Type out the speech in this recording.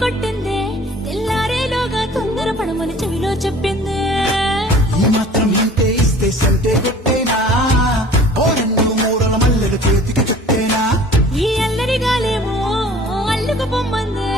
కొట్టిందే తెల్లారేలోగా తొందర పడమని చెవిలో చెప్పింది ఈ మాత్రం ఇంటే ఇస్తే సంటే కొట్టేనా ఓ రెండు మూరల మల్లెల చేతికి చుట్టేనా ఈ అల్లరి గాలేమో అల్లుకు పొమ్మంది